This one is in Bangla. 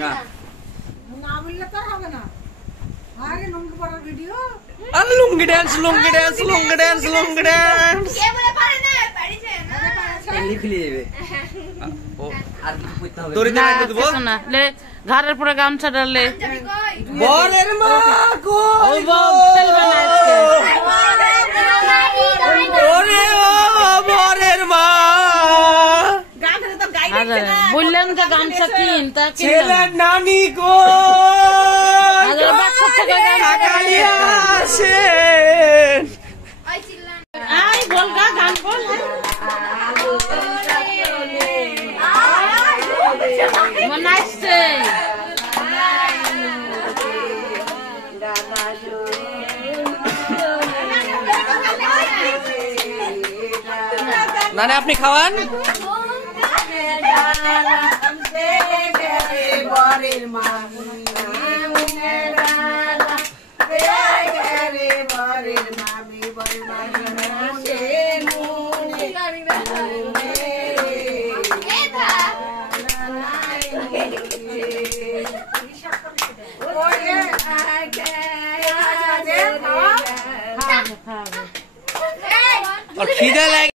না না বললে তো হবে না আগে লুঙ্গি পরার ভিডিও আর লুঙ্গি ডান্স লুঙ্গি ডান্স লুঙ্গি ডান্স লুঙ্গি ডান্স কে বলে পারে না পারিছে না এলি খুলে যাবে আর কি করতে হবে তোরে না দিতে দেব কিছু না লে ঘরের পরে গামছা ডাললে যাবি কই বরের মা ওই কই তেল বানাইছে ওরে ও বরের মা গাধরে তো গাই আরে বললেন যে গামছা কিন তা কিনলাম ছেলের নানি গো আরে বাচ্চা থেকে আগাইয়া আসেন ওই চিল্লান আই বল গা গান বল মনে আসছে নানি আপনি খাওয়ান বরের মা और খিদে লাগে